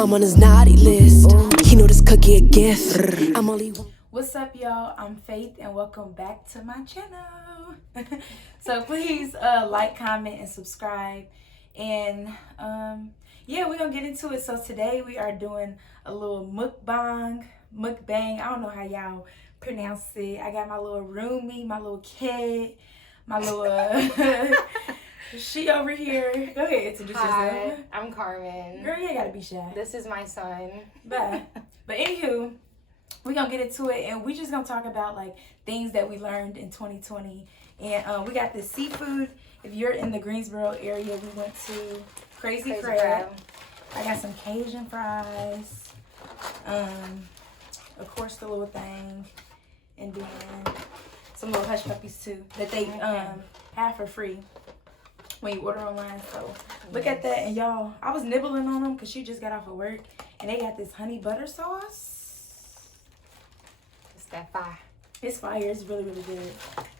I'm on his naughty list. He know this cookie a gift. I'm only. What's up, y'all? I'm Faith, and welcome back to my channel. So please like, comment, and subscribe. And yeah, we're gonna get into it. So today we are doing a little mukbang. I don't know how y'all pronounce it. I got my little roomie, my little kid, my little she over here. Go ahead, introduce yourself. Hi, I'm Carmen. Girl, you ain't gotta be shy. This is my son. But anywho, we're gonna get into it, and we just gonna talk about like things that we learned in 2020. And we got the seafood. If you're in the Greensboro area, we went to Crazy Crab. I got some Cajun fries. Of course, the little thing, and then some little hush puppies too that they have for free when you order online. So look at that. And y'all, I was nibbling on them because she just got off of work, and they got this honey butter sauce. It's that fire. It's fire. It's really, really good.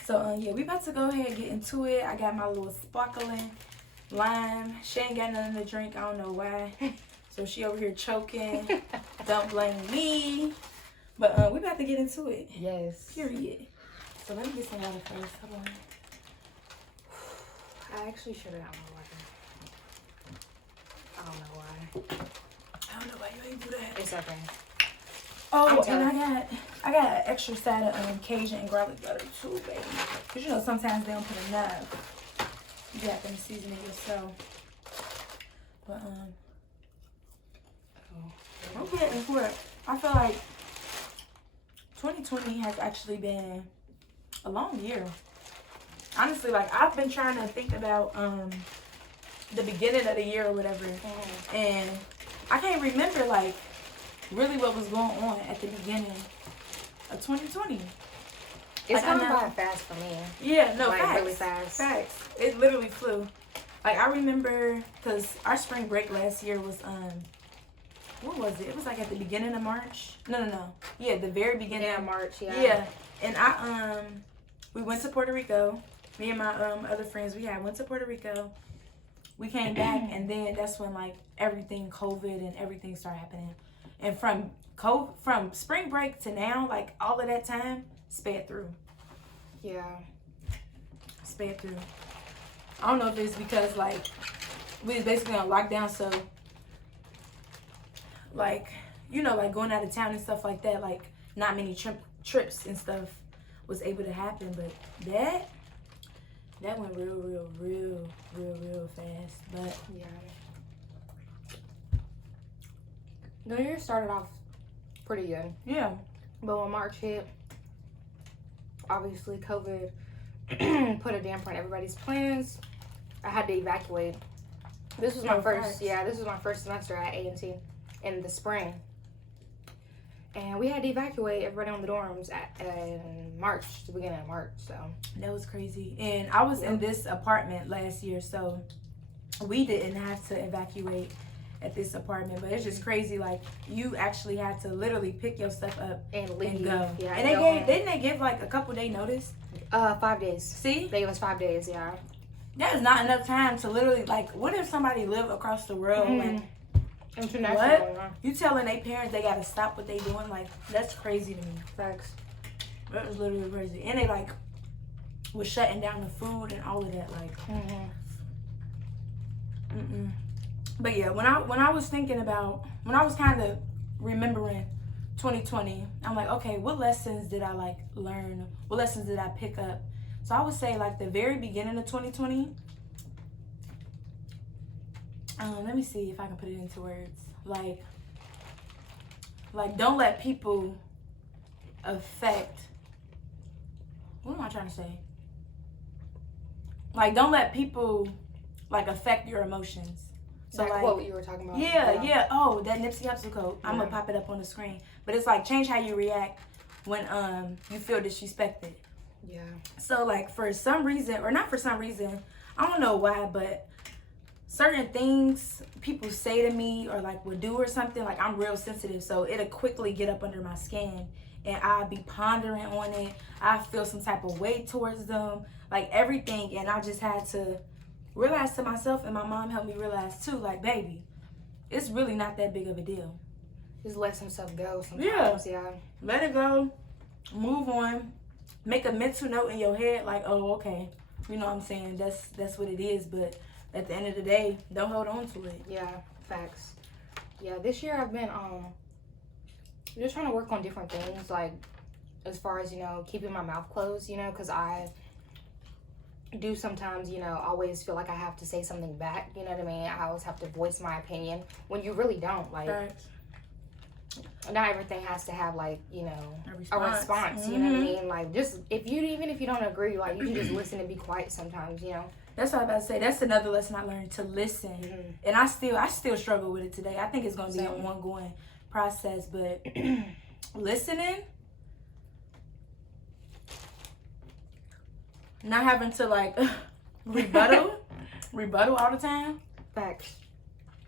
So yeah, we about to go ahead and get into it. I got my little sparkling lime. She ain't got nothing to drink. I don't know why. So she over here choking. Don't blame me. But we about to get into it. Yes. Period. So let me get some water first. Hold on. I actually should have gotten more water. I don't know why. I don't know why you ain't do that. It's okay. Oh, and I got an extra side of Cajun and garlic butter too, baby. Cause you know sometimes they don't put enough. You got them season it yourself. But I'm getting for it. I feel like 2020 has actually been a long year. Honestly, like I've been trying to think about the beginning of the year or whatever, and I can't remember like really what was going on at the beginning of 2020. It's like, gone by fast for me. Yeah, no, like, facts. really fast. Facts. It literally flew. Like I remember, cause our spring break last year was what was it? It was like at the beginning of March. No. Yeah, the very beginning of March. Yeah. Yeah, and I we went to Puerto Rico. Me and my other friends went to Puerto Rico. We came back, and then that's when like everything COVID and everything started happening. And from spring break to now, like all of that time sped through. Yeah. Sped through. I don't know if it's because like we was basically on lockdown, so like you know like going out of town and stuff like that, like not many trips and stuff was able to happen, but that went real fast. But yeah, the year started off pretty good. Yeah, but when March hit, obviously COVID put a damper on everybody's plans. I had to evacuate. This was my first. Yeah, this was my first semester at A&T in the spring. And we had to evacuate everybody on the dorms in March, the beginning of March, so. That was crazy. And I was in this apartment last year, so we didn't have to evacuate at this apartment. But it's just crazy, like, you actually had to literally pick your stuff up and leave. And go. Yeah, and didn't they give, like, a couple day notice? 5 days. See? They gave us 5 days, yeah. That is not enough time to literally, like, what if somebody lived across the world, like, international. What? You telling their parents they gotta stop what they doing? Like, that's crazy to me. Facts. That was literally crazy. And they like was shutting down the food and all of that. Like, But yeah, when I was thinking about when I was kind of remembering 2020, I'm like, okay, what lessons did I like learn? What lessons did I pick up? So I would say like the very beginning of 2020. Let me see if I can put it into words. Like don't let people affect. What am I trying to say? Like, don't let people like affect your emotions. So like what you were talking about. Yeah. Oh, that Nipsey Hussle quote. I'm gonna pop it up on the screen. But it's like change how you react when you feel disrespected. Yeah. So like for some reason, or not for some reason, I don't know why, but certain things people say to me or like would do or something, like I'm real sensitive, so it'll quickly get up under my skin and I'll be pondering on it. I feel some type of weight towards them, like everything. And I just had to realize to myself, and my mom helped me realize too, like, baby, it's really not that big of a deal. Just let some stuff go sometimes. Yeah. Let it go. Move on. Make a mental note in your head like, oh, okay. You know what I'm saying? That's what it is. But at the end of the day, don't hold on to it. Yeah, facts. Yeah, this year I've been just trying to work on different things, like as far as, keeping my mouth closed, because I do sometimes, always feel like I have to say something back, you know what I mean? I always have to voice my opinion when you really don't. Like, not everything has to have, like, a response, you know what I mean? Like, just, even if you don't agree, like, you can just listen and be quiet sometimes, That's what I was about to say. That's another lesson I learned, to listen. And I still struggle with it today. I think it's going to be an ongoing process, but listening, not having to, like, rebuttal all the time. Facts.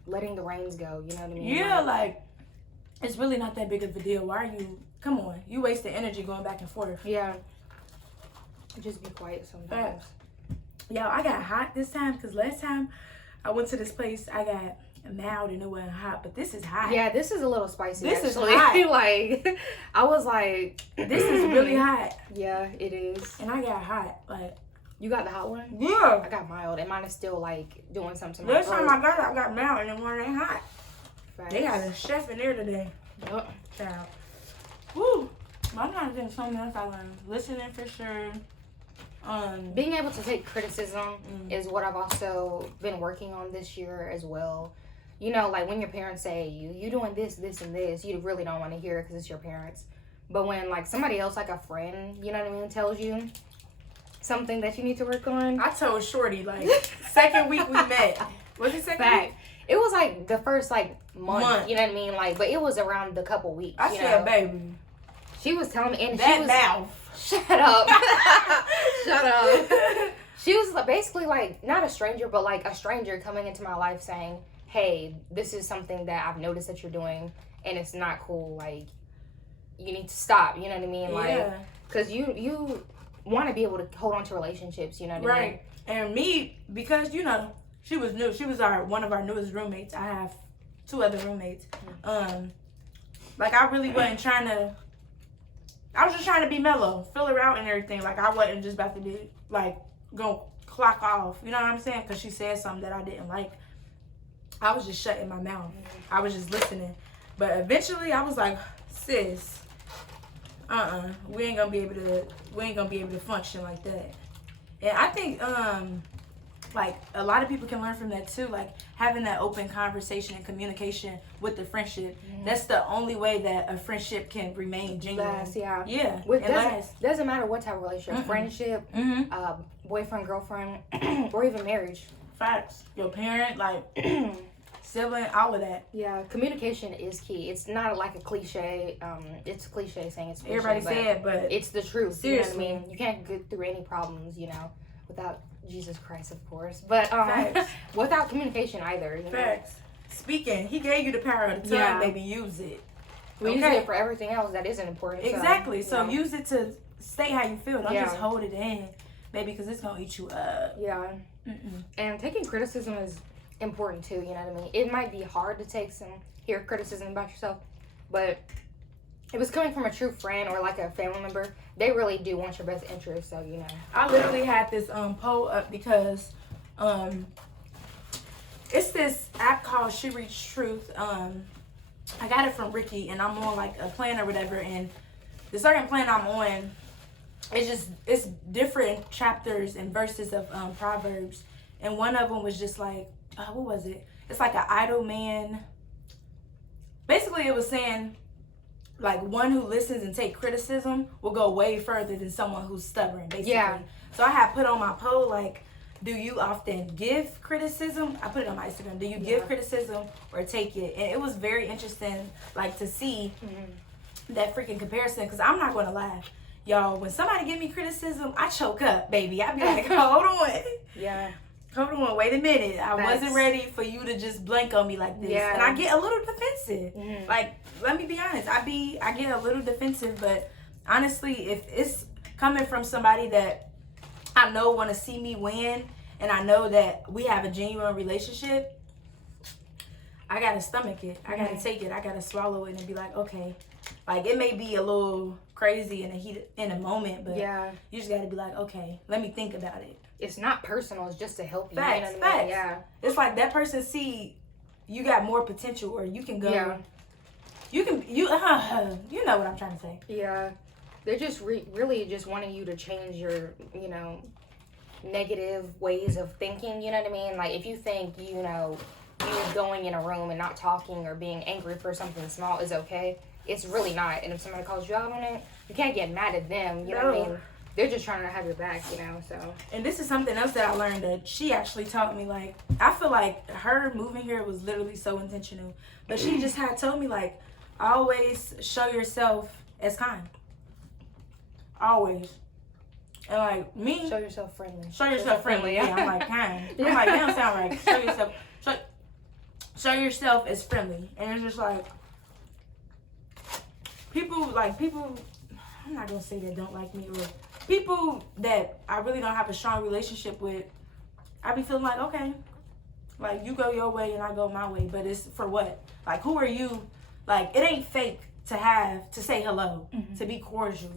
Letting the reins go, you know what I mean? Yeah, like, it's really not that big of a deal. Why are you, come on, you wasting energy going back and forth. Yeah. Just be quiet sometimes. Y'all, I got hot this time because last time I went to this place, I got mild and it wasn't hot, but this is hot. Yeah, this is a little spicy. This actually. is hot. Like, I was like, this is really hot. Yeah, it is. And I got hot. Like, you got the hot one? Yeah. I got mild, and mine is still like doing something. To my last throat. time I got mild and it wasn't hot. Facts. They got a chef in there today. Yep. Child. Woo. I'm trying to think of something else I learned. Listening for sure. Being able to take criticism is what I've also been working on this year as well. Like when your parents say you doing this, and this, you really don't want to hear it because it's your parents. But when like somebody else, like a friend, you know what I mean, tells you something that you need to work on. I told Shorty, like, second week we met. Was it second week? It was like the first like month, you know what I mean? Like, but it was around the couple weeks. I said, baby. She was telling me, and that she was mouth. Shut up. Shut up. She was basically like not a stranger, but like a stranger coming into my life saying, hey, this is something that I've noticed that you're doing and it's not cool. Like, you need to stop. You know what I mean? Like, because you want to be able to hold on to relationships. You know what I mean? Right. And me, because she was new. She was one of our newest roommates. I have 2 other roommates. Like, I really wasn't trying to. I was just trying to be mellow, fill her out and everything. Like, I wasn't just about to be, like, go clock off. You know what I'm saying? Because she said something that I didn't like. I was just shutting my mouth. I was just listening. But eventually, I was like, sis, we ain't gonna be able to function like that. And I think, like, a lot of people can learn from that too. Like, having that open conversation and communication with the friendship. That's the only way that a friendship can remain genuine. Last, yeah. Yeah. Doesn't matter what type of relationship. Friendship, boyfriend, girlfriend, or even marriage. Facts. Your parent, like, sibling, all of that. Yeah, communication is key. It's not like a cliche. It's a cliche saying it's cliche. Everybody say it, but it's the truth. Seriously. You know what I mean? You can't get through any problems, without Jesus Christ, of course. But without communication either. Facts. Speaking, he gave you the power of the tongue, Yeah. baby. Use it. We use it for everything else that isn't important. Exactly. So use it to state how you feel. Don't Yeah. just hold it in, baby, because it's gonna eat you up. Yeah. And taking criticism is important too. You know what I mean? It might be hard to hear criticism about yourself, but if it's coming from a true friend or like a family member, they really do want your best interest. So I literally had this poll up because it's this app called She Reach Truth. I got it from Ricky, and I'm on like a plan or whatever, and the certain plan I'm on, it's different chapters and verses of Proverbs, and one of them was just like, what was it? It's like an idle man. Basically, it was saying, like, one who listens and take criticism will go way further than someone who's stubborn, basically. Yeah. So I had put on my poll, like, do you often give criticism? I put it on my Instagram. Do you give criticism or take it? And it was very interesting, like, to see that freaking comparison, because I'm not going to lie. Y'all, when somebody give me criticism, I choke up, baby. I be like, hold on. Yeah. Hold on, wait a minute. I wasn't ready for you to just blank on me like this. Yeah. And I get a little defensive. Like, let me be honest. I get a little defensive, but honestly, if it's coming from somebody that I know want to see me win, and I know that we have a genuine relationship, I gotta stomach it. I gotta take it. I gotta swallow it and be like, okay. Like, it may be a little crazy in a moment, but you just gotta be like, okay, let me think about it. It's not personal. It's just to help you. Facts, You know what I mean? facts. Yeah. It's like that person see you got more potential, or you can go. Yeah. You know what I'm trying to say. Yeah. They're just really just wanting you to change your, you know, negative ways of thinking. You know what I mean? Like, if you think, you know, you going in a room and not talking or being angry for something small is okay, it's really not. And if somebody calls you out on it, you can't get mad at them. You know what I mean? They're just trying to have your back, you know, so. And this is something else that I learned that she actually taught me. Like, I feel like her moving here was literally so intentional. But she just had told me, like, always show yourself as kind. Always. And, like, me. Show yourself friendly. Show yourself friendly. Yeah, I'm like, kind. I'm like, that don't sound right. Show yourself. Show yourself as friendly. And it's just like, people, I'm not going to say that don't like me, or people that I really don't have a strong relationship with, I be feeling like, okay, like, you go your way and I go my way, but it's for what? Like, who are you? Like, it ain't fake to say hello, to be cordial.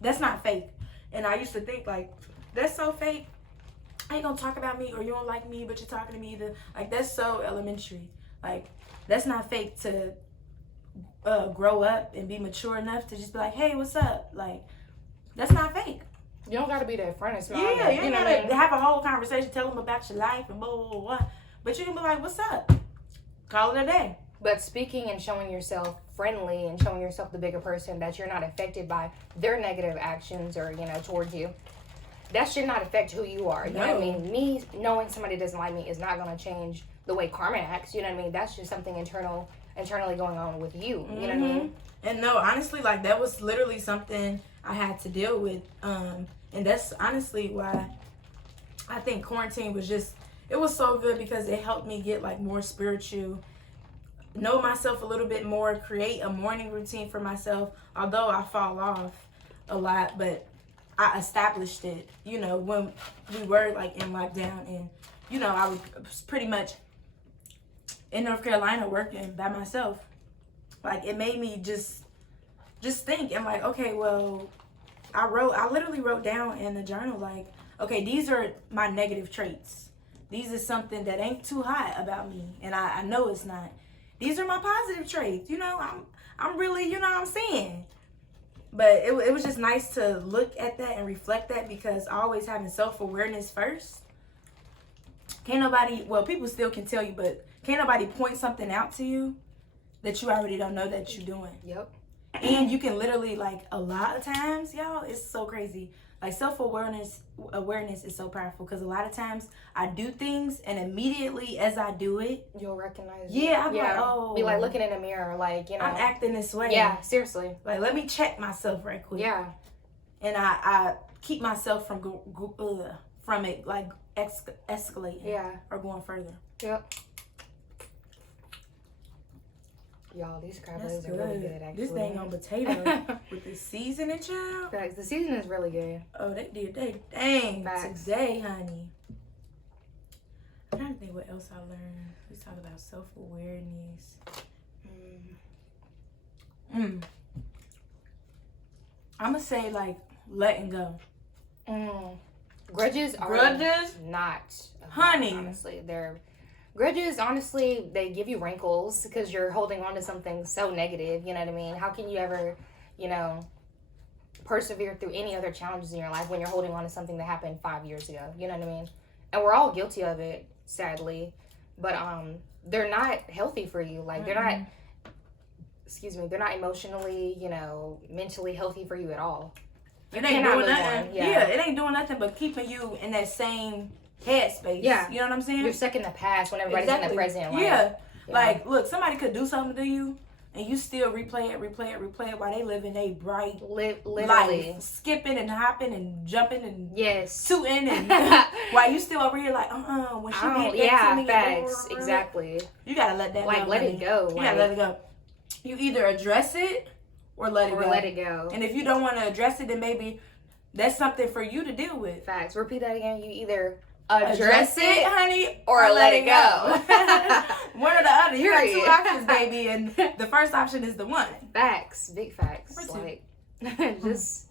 That's not fake. And I used to think, like, that's so fake. I ain't gonna talk about me, or you don't like me, but you're talking to me either. Like, that's so elementary. Like, that's not fake to grow up and be mature enough to just be like, hey, what's up? Like, that's not fake. You don't gotta be that front and small. Yeah, you know gotta what I mean? have a whole conversation, tell them about your life and blah, blah, blah, blah. But you can be like, what's up? Call it a day. But speaking and showing yourself friendly and showing yourself the bigger person, that you're not affected by their negative actions or, you know, towards you, that should not affect who you are. You know what I mean? Me knowing somebody doesn't like me is not going to change the way Carmen acts. You know what I mean? That's just something internally going on with you. You know what I mean? And no, honestly, like, that was literally something I had to deal with. And that's honestly why I think quarantine was just, it was so good, because it helped me get, like, more spiritual, know myself a little bit more, create a morning routine for myself. Although I fall off a lot, but I established it, you know, when we were, like, in lockdown. And, you know, I was pretty much in North Carolina working by myself. Like, it made me just think. And, like, okay, well, I literally wrote down in the journal, like, okay, these are my negative traits. These are something that ain't too hot about me, and I know it's not. These are my positive traits. You know, I'm really, you know what I'm saying? But it was just nice to look at that and reflect that, because always having self-awareness first. Can't nobody, well, people still can tell you, but can't nobody point something out to you that you already don't know that you're doing. Yep. And you can literally, like, a lot of times, y'all, it's so crazy. Like, awareness is so powerful, because a lot of times I do things, and immediately as I do it, you'll recognize it. Yeah, I'm like, oh. Be like looking in the mirror, like, you know. I'm acting this way. Yeah, seriously. Like, let me check myself right quick. Yeah. And I keep myself from it, like, escalating. Yeah. Or going further. Yep. Y'all, these crab legs are really good, actually. This dang on potato with the seasoning, child. Facts. The seasoning is really good. Oh, they did. Dang. Facts. Today, honey. I'm trying to think what else I learned. We talk about self-awareness. I'm going to say, like, letting go. Grudges are not. Honey. Honestly, grudges, honestly, they give you wrinkles because you're holding on to something so negative. You know what I mean? How can you ever, you know, persevere through any other challenges in your life when you're holding on to something that happened 5 years ago? You know what I mean? And we're all guilty of it, sadly. But they're not healthy for you. Like, they're not, they're not emotionally, you know, mentally healthy for you at all. It ain't doing nothing. Yeah, it ain't doing nothing but keeping you in that same headspace. Yeah. You know what I'm saying? You're stuck in the past when everybody's in the present. Like, yeah. Like, look, somebody could do something to you, and you still replay it while they live in a bright life. Skipping and hopping and jumping and tooting and while you still over here like, when she did that to me. Facts. Exactly. You gotta let that go. Like, let it go. You gotta let it go. You either address it or let it go. And if you don't want to address it, then maybe that's something for you to deal with. Facts. Repeat that again. You either Address it, honey, or let it go. One or the other. You got two Period. options, baby, and the first option is the one. Facts, big facts. Or two. Like, just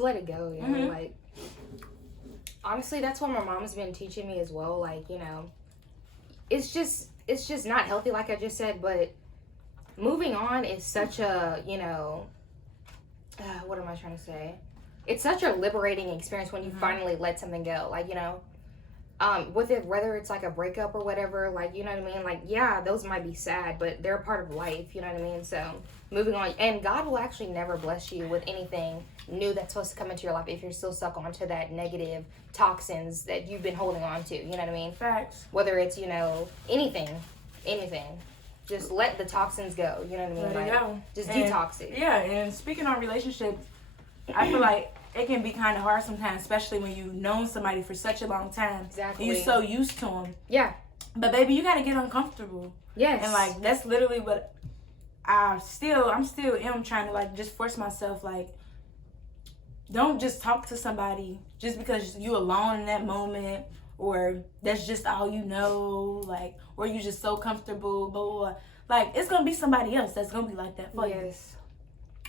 let it go. You know, like, honestly, that's what my mom's been teaching me as well. Like, you know, it's just not healthy, like I just said. But moving on is such a, you know, what am I trying to say? It's such a liberating experience when you finally let something go. Like, you know, with it, whether it's like a breakup or whatever, like, you know what I mean? Like, yeah, those might be sad, but they're a part of life, you know what I mean? So, moving on. And God will actually never bless you with anything new that's supposed to come into your life if you're still stuck onto that negative toxins that you've been holding on to, you know what I mean? Facts. Whether it's, you know, anything. Just let the toxins go, you know what I mean? Let it go. Just detox it. Yeah, and speaking on relationships, I feel like it can be kind of hard sometimes, especially when you've known somebody for such a long time. Exactly. And you're so used to them. Yeah. But baby, you gotta get uncomfortable. Yes. And like that's literally what I'm still am trying to like just force myself, like, don't just talk to somebody just because you alone in that moment, or that's just all you know, like, or you just so comfortable, blah, blah, blah. Like, it's gonna be somebody else that's gonna be like that for you. Yes.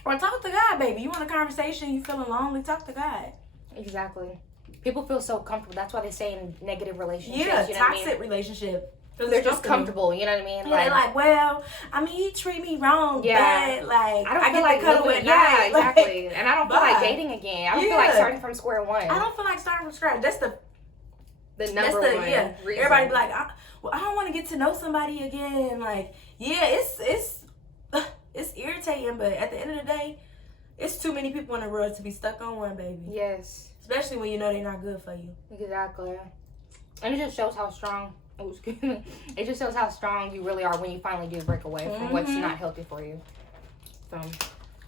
Or talk to God, baby. You want a conversation, you feeling lonely, talk to God. Exactly. People feel so comfortable. That's why they stay in negative relationships. Yeah, you know toxic what I mean? relationship. They're just comfortable, you know what I mean? Yeah, like, well, I mean, he treat me wrong, yeah. but, like, I don't feel get like to cuddle moving, at yeah, night. exactly. Like, and I don't feel like dating again. I don't feel like starting from square one. I don't feel like starting from scratch. That's the number one reason. Everybody be like, I don't want to get to know somebody again. Like, yeah, it's irritating, but at the end of the day, it's too many people in the world to be stuck on one, baby. Yes. Especially when you know they're not good for you. Exactly. And it just shows how strong. Oh, excuse me. It just shows how strong you really are when you finally do break away from what's not healthy for you. So,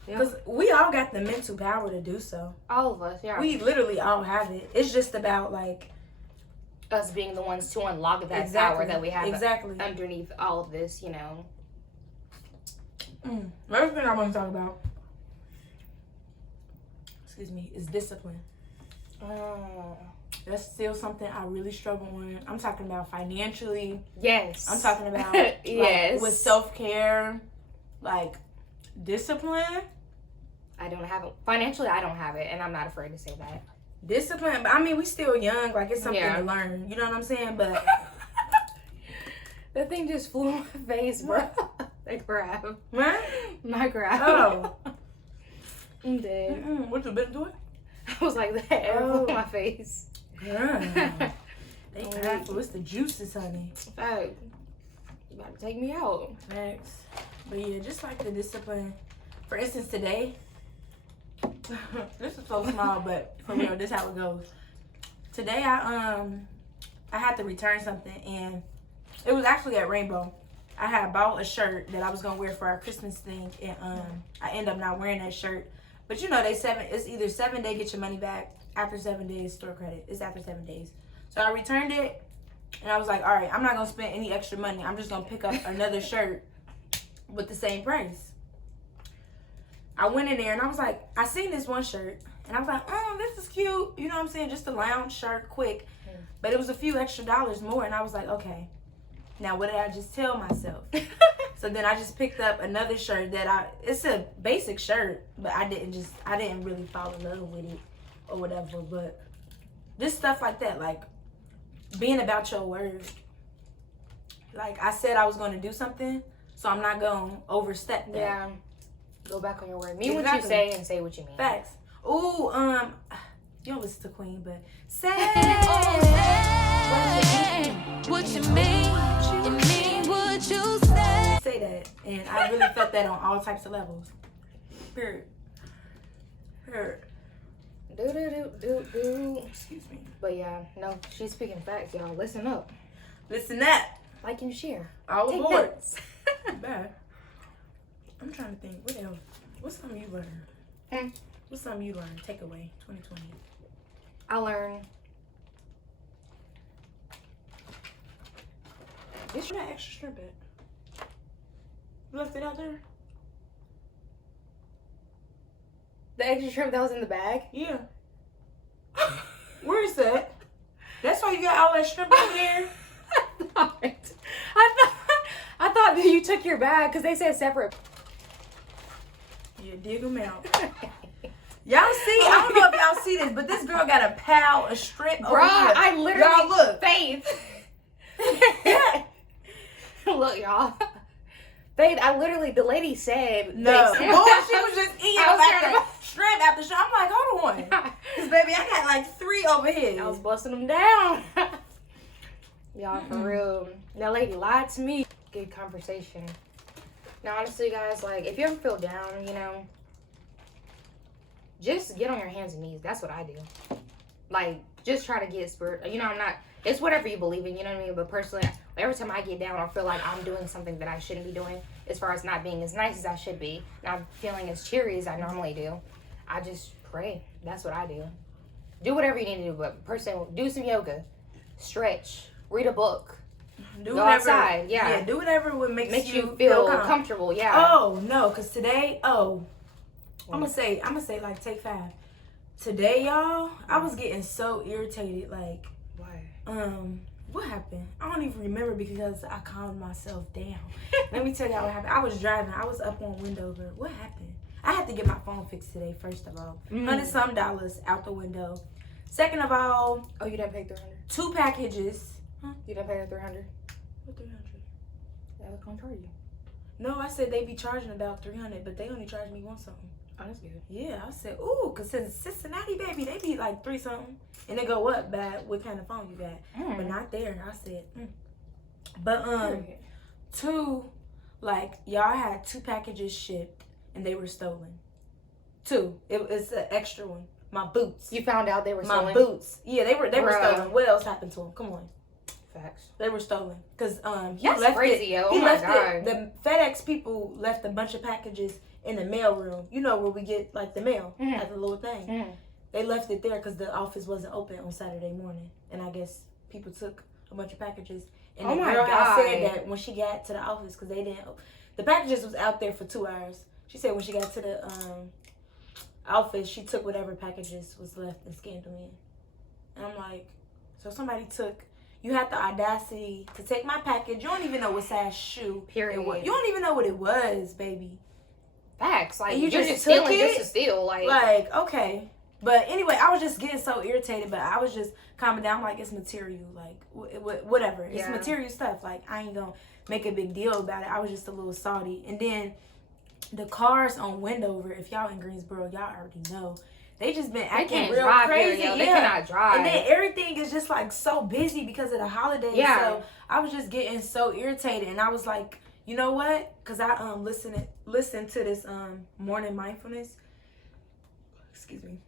because we all got the mental power to do so. All of us, yeah. We literally all have it. It's just about like us being the ones to unlock that power that we have underneath all of this, you know. Another thing I want to talk about, excuse me, is discipline. That's still something I really struggle with. I'm talking about financially. Yes. I'm talking about yes. With self-care, like discipline. I don't have it. Financially, I don't have it, and I'm not afraid to say that. Discipline, but I mean, we still young. Like, it's something to learn. You know what I'm saying? But that thing just flew in my face, bro. That grab. What? My grab. Oh. I'm dead. What, you been doing? I was like that. It flew in my face. Girl. They powerful. It's the juices, honey. Fact. You about to take me out. Facts. But yeah, just like the discipline. For instance, today, this is so small, but for real, this is how it goes. Today, I had to return something, and it was actually at Rainbow. I had bought a shirt that I was gonna wear for our Christmas thing, and I ended up not wearing that shirt. But you know, it's either 7 days, get your money back. After 7 days, store credit. It's after 7 days. So I returned it, and I was like, all right, I'm not gonna spend any extra money. I'm just gonna pick up another shirt with the same price. I went in there and I was like, I seen this one shirt and I was like, oh, this is cute. You know what I'm saying? Just a lounge shirt, quick. But it was a few extra dollars more, and I was like, okay, now what did I just tell myself? So then I just picked up another shirt it's a basic shirt, but I didn't really fall in love with it or whatever. But just stuff like that, like being about your word. Like I said I was going to do something, so I'm not going to overstep that. Yeah. Go back on your word. Mean what you say and say what you mean. Facts. Ooh, you don't listen to Queen, but say what you mean, and mean what you say. Say that, and I really felt that on all types of levels. Period. Do. Excuse me. But yeah, no, she's speaking facts, y'all. Listen up. Listen up. Like and share. All Take aboard. notes. Bad. I'm trying to think. What else? What's something you learned? What's something you learned? Takeaway 2020. I learned. Where's that extra shrimp at? You left it out there? The extra shrimp that was in the bag? Yeah. Where is that? That's why you got all of shrimp over there? I thought that you took your bag because they said separate. Yeah, dig them out. Y'all see? I don't know if y'all see this, but this girl got a pile of shrimp over Bruh, here. I literally Y'all look. Faith. Look, y'all. Faith, I literally, the lady said No. they- Boy, she was just eating I was after trying shrimp after shrimp. I'm like, hold on. Because, baby, I got like 3 over here. I was busting them down. Y'all, for real. That lady lied to me. Good conversation. Now, honestly, guys, like, if you ever feel down, you know, just get on your hands and knees. That's what I do. Like, just try to get spirit. You know, I'm not, it's whatever you believe in, you know what I mean? But personally, every time I get down, I feel like I'm doing something that I shouldn't be doing as far as not being as nice as I should be, not feeling as cheery as I normally do. I just pray. That's what I do. Do whatever you need to do, but personally, do some yoga, stretch, read a book. Do Go whatever, outside, yeah. do whatever would makes you feel calm. comfortable, yeah. Oh no, cause today, I'm gonna say like take 5. Today, y'all, I was getting so irritated. Like, Why? what happened? I don't even remember because I calmed myself down. Let me tell y'all what happened. I was driving. I was up on Wendover. What happened? I had to get my phone fixed today. First of all, $100-some out the window. Second of all, Oh, you didn't pay $300. 2 packages. Huh? You didn't pay the $300. What 300? That was gonna charge you. No, I said they be charging about 300, but they only charged me 1 something. Oh, that's good. Yeah, I said, ooh, cause since Cincinnati, baby, they be like 3 something, and they go up by what kind of phone you got, but not there. I said, but 2, like y'all had 2 packages shipped, and they were stolen. 2, it's an extra one. My boots. You found out they were stolen? My boots. Yeah, they were Bruh. stolen. What else happened to them? Come on. Facts. They were stolen because he That's left crazy, it. yo. Oh He my left God. it. The FedEx people left a bunch of packages in the mail room. You know where we get like the mail at the little thing. They left it there because the office wasn't open on Saturday morning, and I guess people took a bunch of packages. And Oh the my girl had God. said that when she got to the office, because they didn't, the packages was out there for 2 hours. She said when she got to the office, she took whatever packages was left and scanned them in. And I'm like, so somebody took. You had the audacity to take my package. You don't even know what size shoe Period. it was. You don't even know what it was, baby. Facts. Like, And you you're just just took stealing it? just to steal. Like, okay. But anyway, I was just getting so irritated, but I was just calming down. Like, it's material. Like, whatever. It's Yeah. material stuff. Like, I ain't gonna make a big deal about it. I was just a little salty. And then the cars on Wendover, if y'all in Greensboro, y'all already know. They just been They acting can't real drive crazy. here, yo. They cannot drive. And then everything is just like so busy because of the holidays. Yeah. So I was just getting so irritated, and I was like, you know what? Because I listened to this morning mindfulness. Excuse me.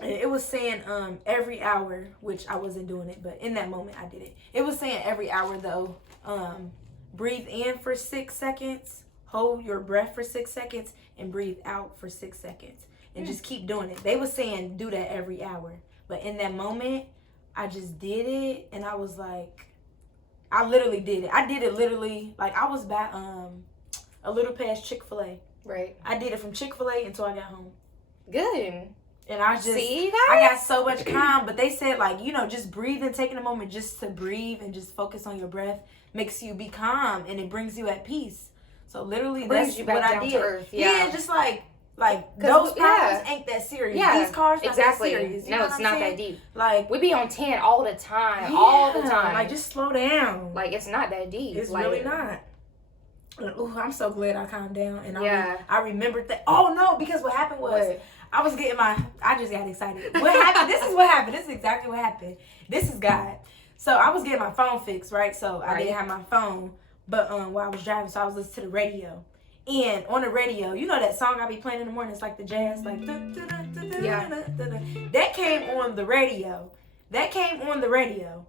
And it was saying every hour, which I wasn't doing it, but in that moment I did it. It was saying every hour though. Breathe in for 6 seconds, hold your breath for 6 seconds, and breathe out for 6 seconds. And just keep doing it. They were saying do that every hour. But in that moment, I just did it. And I was like, I literally did it. I did it literally, like I was back a little past Chick-fil-A. Right. I did it from Chick-fil-A until I got home. Good. And I just, See, I guys? got so much calm. But they said like, you know, just breathing, taking a moment just to breathe and just focus on your breath makes you be calm. And it brings you at peace. So literally Brings that's you back what I down did. to earth. Yeah, just like those problems ain't that serious. Yeah, These cars not exactly. that serious. You No, know it's what I'm not saying? that deep. Like We be on 10 all the time. yeah, All the time. Like just slow down. Like, it's not that deep. It's like, really not. Ooh, I'm so glad I calmed down and Yeah. I remembered that. Oh no, because what happened was What? I was getting I just got excited. What happened? This is what happened. This is exactly what happened. This is God. So I was getting my phone fixed, right? So I didn't have my phone, but while I was driving, so I was listening to the radio. And on the radio, you know that song I be playing in the morning? It's like the jazz, like that came on the radio. That came on the radio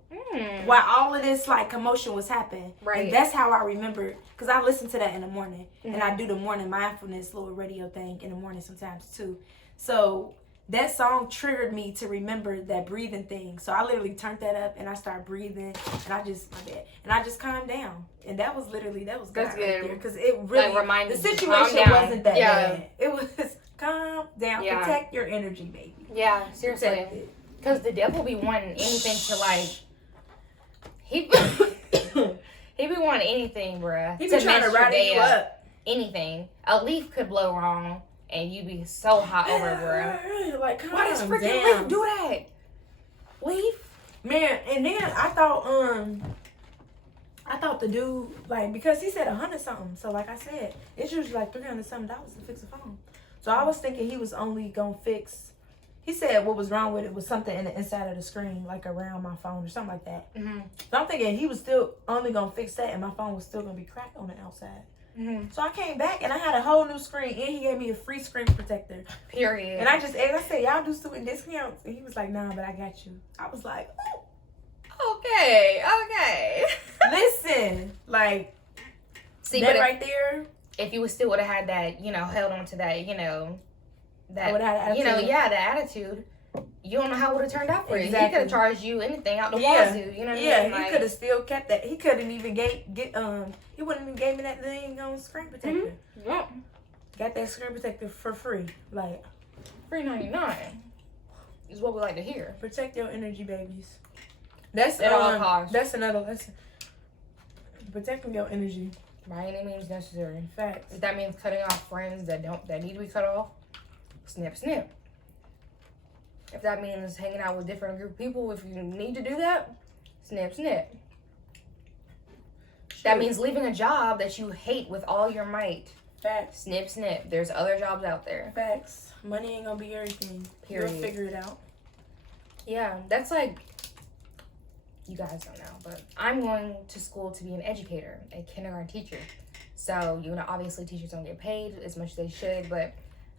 while all of this like commotion was happening. Right. And that's how I remember, because I listen to that in the morning. And I do the morning mindfulness little radio thing in the morning sometimes too. So that song triggered me to remember that breathing thing. So I literally turned that up and I started breathing and I just calmed down. And that was God That's right good. there. Because it really, Like, reminded the you, situation calm down. wasn't that Yeah. bad. It was calm down. Yeah. Protect your energy, baby. Yeah, seriously. Protect it. Because the devil be wanting anything to, like, He he be wanting anything, bruh. He be trying to ride you up. Anything. A leaf could blow wrong, and you be so hot over it, bruh. Like, why does freaking leaf do that? Leaf? Man, and then I thought the dude, like, because he said 100 something. So like I said, it's usually like $300 something to fix a phone. So I was thinking he was only gonna fix. He said what was wrong with it was something in the inside of the screen, like around my phone or something like that. Mm-hmm. So I'm thinking he was still only gonna fix that, and my phone was still gonna be cracked on the outside. Mm-hmm. So I came back and I had a whole new screen, and he gave me a free screen protector. Period. And I said, y'all do student discounts, and he was like, nah, but I got you. I was like, oh. Okay. Listen, like, see that but right there. If you still would have had that, held on to that, that, I would have had attitude. the attitude, you don't know how it would have turned out for you. Exactly. He could have charged you anything out the wazoo, you know what I mean? He could have still kept that. He couldn't even he wouldn't even gave me that thing on screen protector. Mm-hmm. Yep. Got that screen protector for free. Like, $3.99 is what we like to hear. protect your energy, babies. That's at all costs. That's another lesson. Protecting your energy. By any means necessary. Facts. If that means cutting off friends that need to be cut off, snip. If that means hanging out with different group of people, if you need to do that, snip. That means leaving a job that you hate with all your might. Facts. Snip. There's other jobs out there. Facts. Money ain't gonna be everything. Period. You'll figure it out. Yeah, that's like, you guys don't know, but I'm going to school to be an educator, a kindergarten teacher. So, obviously teachers don't get paid as much as they should, but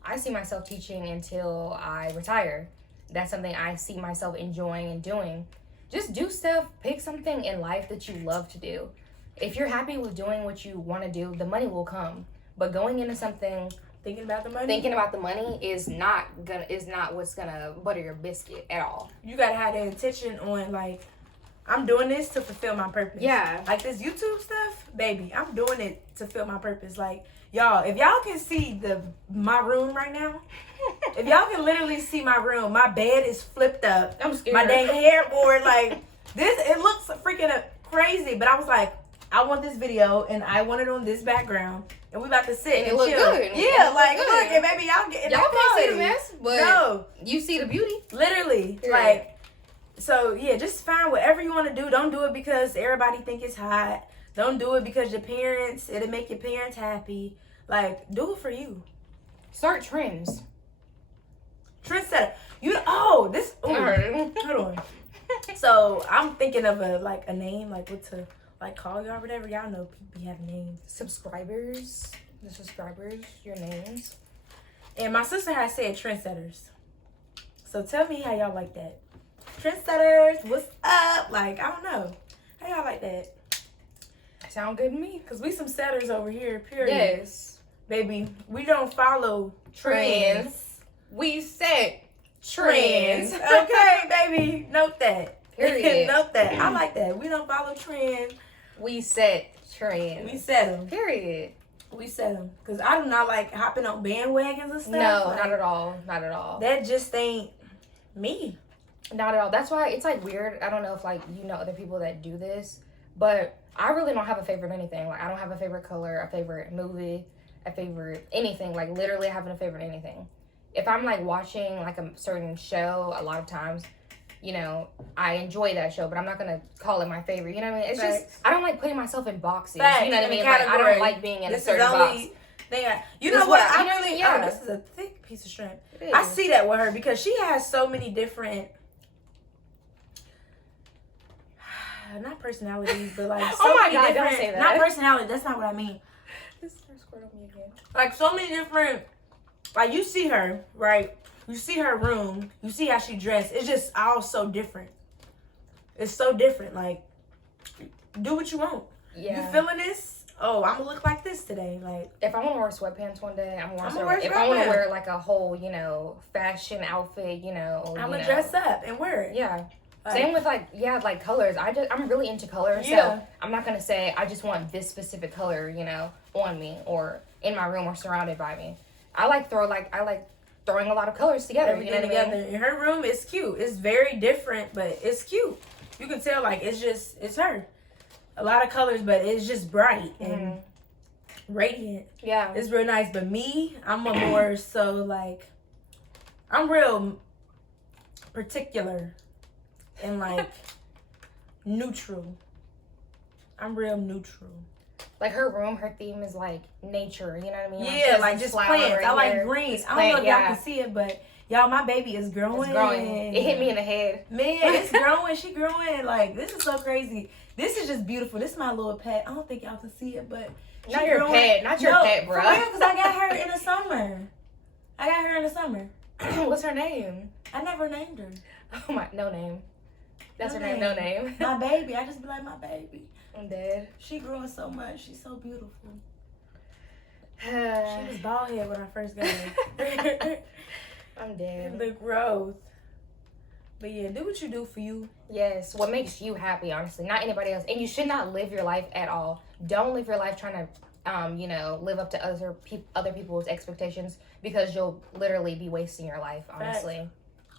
I see myself teaching until I retire. That's something I see myself enjoying and doing. Just do stuff, pick something in life that you love to do. If you're happy with doing what you want to do, the money will come. But going into something thinking about the money is not what's gonna butter your biscuit at all. You gotta have the intention on, like, I'm doing this to fulfill my purpose. Yeah. Like this YouTube stuff, baby, I'm doing it to fulfill my purpose. Like, y'all, if y'all can see my room right now, if y'all can literally see my room, my bed is flipped up. I'm scared. My dang hairboard, like, it looks freaking crazy. But I was like, I want this video, and I want it on this background, and we about to sit and look chill. good. Yeah, like, look, and maybe y'all get can't see the mess, but no, you see the beauty. literally, Period. like. So, yeah, just find whatever you want to do. Don't do it because everybody think it's hot. Don't do it because it'll make your parents happy. Like, do it for you. Start trends. Trendsetter. Hold on. So, I'm thinking of a name, like what to call y'all or whatever. Y'all know people have names. Subscribers, your names. And my sister has said trendsetters. So, tell me how y'all like that. Trendsetters, what's up? Like, I don't know. How y'all like that? Sound good to me. Because we some setters over here, period. Yes. Baby, we don't follow trends. We set trends. Okay, baby. Note that. Period. Note that. I like that. We don't follow trends. We set trends. We set them. Period. We set them. Because I do not like hopping on bandwagons and stuff. No, like, not at all. Not at all. That just ain't me. Not at all. That's why it's like weird. I don't know if other people that do this, but I really don't have a favorite anything. Like, I don't have a favorite color, a favorite movie, a favorite anything. Like, literally having a favorite anything. If I'm like watching like a certain show, a lot of times, I enjoy that show, but I'm not gonna call it my favorite. You know what I mean? It's Facts. just I don't like putting myself in boxes. Facts. You know what I mean? Like, I don't like being in a certain box. You know what? Yeah. This is a thick piece of shrimp. I see that with her because she has so many different. Not personalities, but like so many God, different. don't say that. Not personality. That's not what I mean. This is squirt on me again. Like so many different. Like you see her, right? You see her room. You see how she dressed. It's just all so different. It's so different. Like, do what you want. Yeah. You feeling this? Oh, I'm gonna look like this today. Like, if I want to wear sweatpants one day, I'm gonna wear If I want to sweatpants. wear like a whole, fashion outfit, I'm gonna dress up and wear it. Yeah. Like, same with like colors. I'm really into colors, Yeah. so I'm not gonna say I just want this specific color, on me or in my room or surrounded by me. I like throwing a lot of colors together. everything together. In her room, it's cute. It's very different, but it's cute. You can tell, like, it's her. A lot of colors, but it's just bright and radiant. Yeah. It's real nice. But me, I'm a more so, like, I'm real particular and, like, neutral. I'm real neutral. Like her room, her theme is like nature. You know what I mean? Yeah, like just plants. I like greens. I don't know if y'all can see it, but y'all, my baby is growing. It's growing. It hit me in the head. Man, it's growing. She growing. Like, this is so crazy. This is just beautiful. This is my little pet. I don't think y'all can see it, but not your pet. Not your pet, bro. For real, because I got her in the summer. What's her name? I never named her. Oh my, no name. That's her name. No name. My baby. I just be like, my baby. I'm dead. She growing so much. She's so beautiful. She was bald head when I first got her. I'm dead. The growth. But yeah, do what you do for you. Yes, what makes you happy, honestly, not anybody else. And you should not live your life at all. Don't live your life trying to, live up to other people's expectations, because you'll literally be wasting your life, honestly. Facts.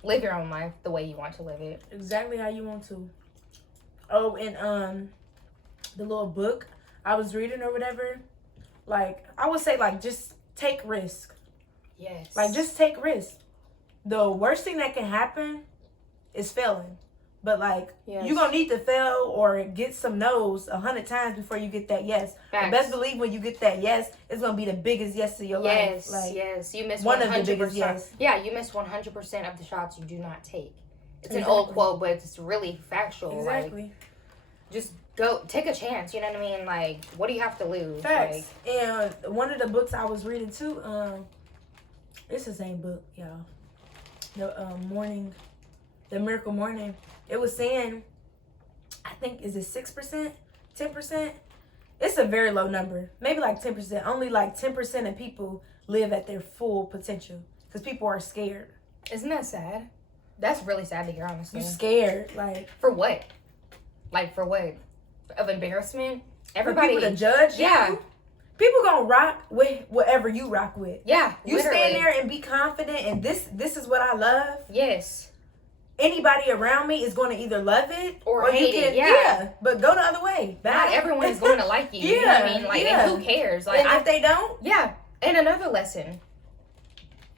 Live your own life the way you want to live it. Exactly how you want to. Oh, and the little book I was reading or whatever, like, I would say, like, just take risk. Yes. Like, just take risk. The worst thing that can happen is failing. But, like, yes. you're going to need to fail or get some no's 100 times before you get that yes. Facts. But best believe when you get that yes, it's going to be the biggest yes of your life. Like, yes. You miss one 100%. of the biggest yes. Yeah, you miss 100% of the shots you do not take. It's Exactly. an old quote, but it's really factual. Exactly. Like, just go take a chance. You know what I mean? Like, what do you have to lose? Facts. Like, And one of the books I was reading too, it's the same book, y'all. The Miracle Morning. It was saying, I think, is it 6%, 10%? It's a very low number. Maybe like 10%. Only like 10% of people live at their full potential because people are scared. isn't that sad? That's really sad to hear, honestly. You scared, like, For what? Like, for what? Of embarrassment? Everybody. for people to judge you. Yeah. People gonna rock with whatever you rock with. Yeah. You literally. stand there and be confident, and this is what I love. Yes. Anybody around me is going to either love it Or hate it, yeah. But go the other way. Bye. Not everyone is going to like you. You know what I mean? Like, yeah. and who cares? Like, And if they don't, yeah. And another lesson.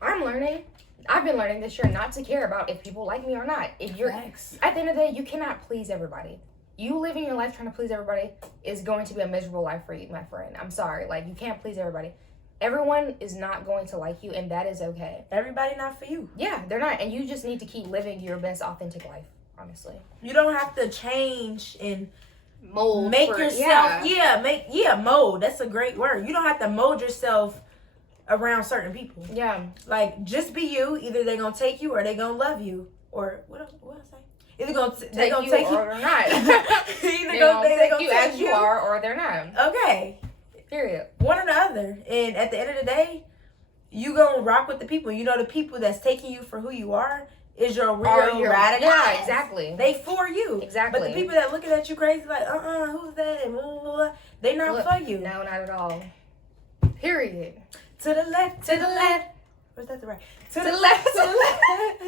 I've been learning this year not to care about if people like me or not. If you're Facts. at the end of the day, you cannot please everybody. You living your life trying to please everybody is going to be a miserable life for you, my friend. I'm sorry. Like, you can't please everybody. Everyone is not going to like you, and that is okay. Everybody not for you. Yeah, they're not. And you just need to keep living your best authentic life, honestly. You don't have to change and Mold. make for, yourself. Mold. That's a great word. You don't have to mold yourself around certain people. Yeah. Like, just be you. Either they're gonna take you or they gonna love you. Or what I say? Either they gonna take you or they're not. Either They're gonna gonna take you as you are, or they're not. Okay. Period. One or the other. And at the end of the day, you gonna rock with the people. You know, the people that's taking you for who you are is your real radical. Yeah, exactly. They for you. Exactly. But the people that looking at you crazy like, who's that? And blah, blah, blah, they not for you. No, not at all. Period. To the left, to the left. Or is that the right? To the left, to the left.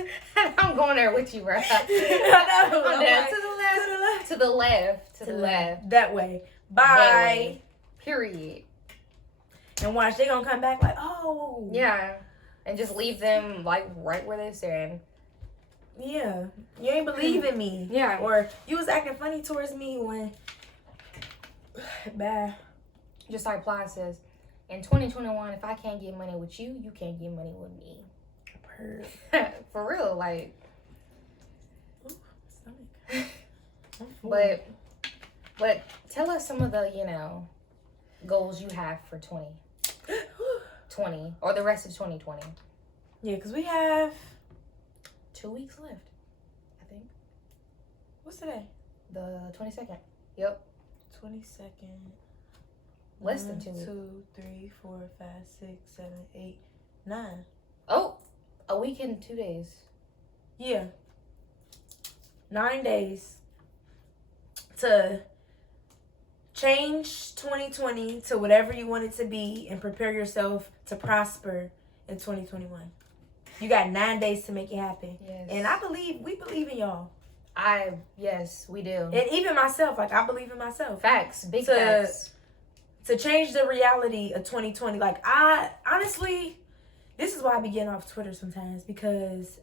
I'm going there with you, bro. I know. I'm there. Like, To the left. to the left. To the left. To the left. That way. Bye. That way. Period. And watch, they gonna come back like, oh. Yeah. And just leave them like right where they stand. Yeah. You ain't believe in me. Yeah. Or you was acting funny towards me when. Bad. Just like Ply says, in 2021, if I can't get money with you, you can't get money with me. For real, like. But tell us some of the, goals you have for 2020 or the rest of 2020. Yeah, because we have 2 weeks left, I think. What's today? The 22nd. Yep. 22nd. Less than 2 weeks. 2, 3, 4, 5, 6, 7, 8, 9. Oh, a week and 2 days. Yeah. 9 days to change 2020 to whatever you want it to be and prepare yourself to prosper in 2021. You got 9 days to make it happen. Yes. And we believe in y'all. Yes, we do. And even myself, like, I believe in myself. Facts. Big facts. To change the reality of 2020. Like, I, honestly, this is why I be getting off Twitter sometimes. Because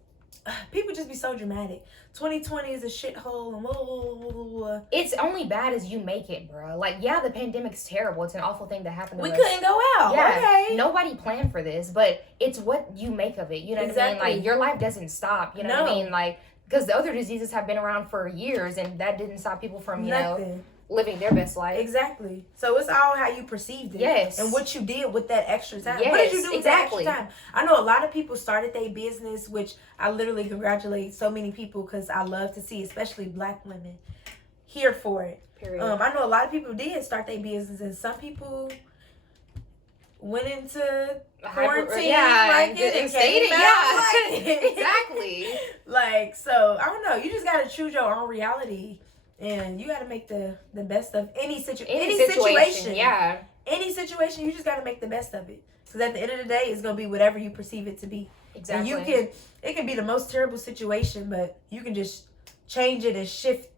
people just be so dramatic. 2020 is a shithole. And blah, blah, blah, blah. It's only bad as you make it, bro. Like, yeah, the pandemic's terrible. It's an awful thing that happened to us. We couldn't go out. Yeah, okay. Nobody planned for this, but it's what you make of it. You know what I mean? Like, your life doesn't stop. You know what I mean? Like, because the other diseases have been around for years, and that didn't stop people from, you know, living their best life. Exactly. So it's all how you perceived it. Yes. And what you did with that extra time. Yes, What did you do with that exactly. extra time? I know a lot of people started their business, which I literally congratulate so many people because I love to see, especially black women, here for it. Period. I know a lot of people did start their business, and some people went into quarantine like it and came out like it. Exactly. Like, so I don't know. You just gotta choose your own reality, and you gotta make the best of any situation. Yeah. Any situation, you just gotta make the best of it. Because at the end of the day, it's gonna be whatever you perceive it to be. Exactly. And it can be the most terrible situation, but you can just change it and shift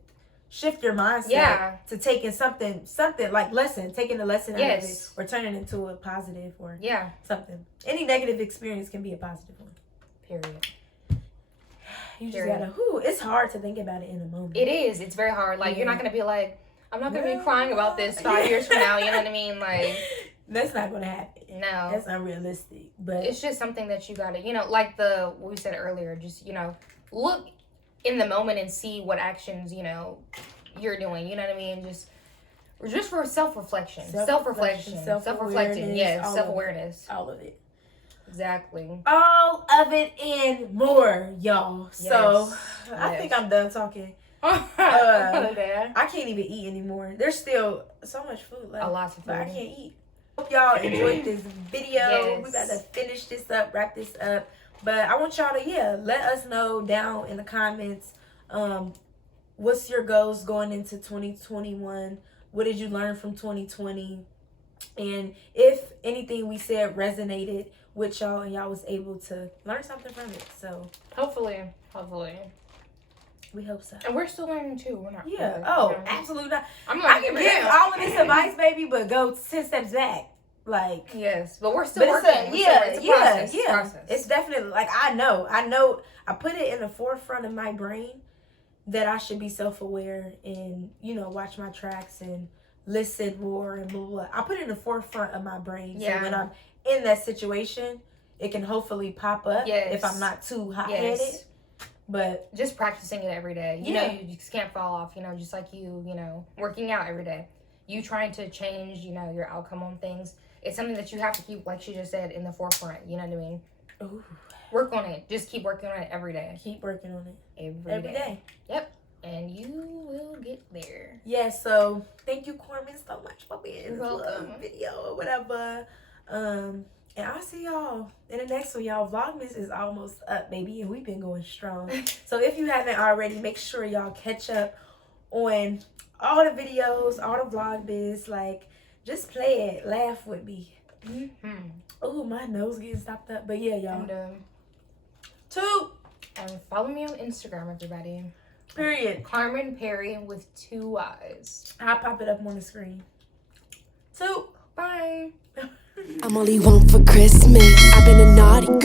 your mindset to taking something like taking a lesson out of it, or turning it into a positive, or something. Any negative experience can be a positive one. Period. You just gotta, it's hard to think about it in a moment. It is. It's very hard. Like, you're not gonna be like, I'm not gonna be crying about this 5 years from now. You know what I mean? Like, that's not gonna happen. No. That's unrealistic. But it's just something that you gotta, you know, like what we said earlier, just, you know, look in the moment and see what actions, you know, you're doing. You know what I mean? Just for self-reflection. Self-reflecting. Yes, self-awareness. All of it. Exactly. All of it and more, y'all. Yes. So, I think I'm done talking. I can't even eat anymore. There's still so much food left. A lot of food. But I can't eat. Hope y'all enjoyed this video. We got to finish this up, wrap this up. But I want y'all to, let us know down in the comments, what's your goals going into 2021? What did you learn from 2020? And if anything we said resonated with y'all and y'all was able to learn something from it. So hopefully. We hope so. And we're still learning too. We're not. Absolutely not. I can give all of this advice, baby, but go 10 steps back. Like, yes, but we're still working. It's a process. It's definitely, like, I know. I put it in the forefront of my brain that I should be self-aware and, you know, watch my tracks and listen more and blah, blah, blah. I put it in the forefront of my brain. So when I'm in that situation, it can hopefully pop up if I'm not too hot-headed. But just practicing it every day. You know, you just can't fall off, you know, just like you know, working out every day. You trying to change, you know, your outcome on things. It's something that you have to keep, like she just said, in the forefront. You know what I mean? Ooh. Work on it. Just keep working on it every day. Keep working on it. Every day. Yep. And you will get there. Yeah, so thank you, Carmen, so much for being in this video or whatever. And I'll see y'all in the next one, y'all. Vlogmas is almost up, baby, and we've been going strong. So if you haven't already, make sure y'all catch up on all the videos, all the Vlogmas. Like, just play it. Laugh with me. Oh, my nose getting stopped up. But yeah, y'all. And follow me on Instagram, everybody. Period. Carmen Perry with 2 eyes. I'll pop it up on the screen. 2. Bye. I'm only one for Christmas. I've been a naughty girl.